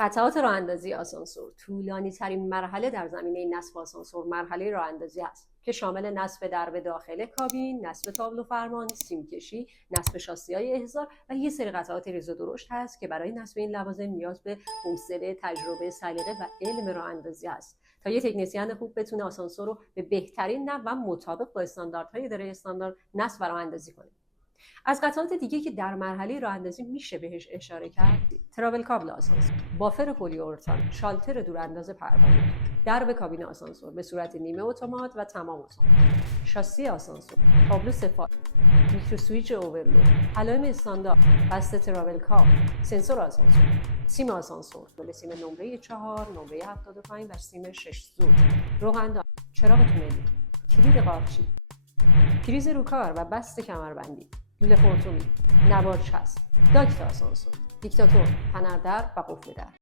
قطعات راه‌اندازی آسانسور طولانی ترین مرحله در زمینه نصب آسانسور مرحله راه‌اندازی است که شامل نصب درب داخل کابین، نصب تابلو فرمان، سیمکشی، نصب شاسی‌های احضار و یک سری قطعات ریز و درشت هست که برای نصب این لوازم نیاز به حوصله، تجربه، سلیقه و علم راه‌اندازی است تا یک تکنسین خوب بتونه آسانسور رو به بهترین نحو و مطابق با استانداردهای اداره استاندارد نصب و راه‌اندازی کنه. از قطعات دیگه که در مرحله راه‌اندازی میشه بهش اشاره کرد، تراول کابل آسانسور، بافر پلی‌اورتان، شالتر دورانداز پروانه، درب کابین آسانسور به صورت نیمه اتومات و تمام اتومات، شاسی آسانسور، تابلو سفال، میکروسویچ اوورلود، علائم استاندارد، بسته تراول کابل، سنسور آسانسور، سیم آسانسور، سیم نمره 4، نمره 75 و سیم 6 زور، روغندان، چراغ تونلی، کلید قارچی، پریز روکار و بست کمربندی، لوله خرطومی، نوار چسب، داکت آسانسور، دیکتاتور، فنردر و قفل در.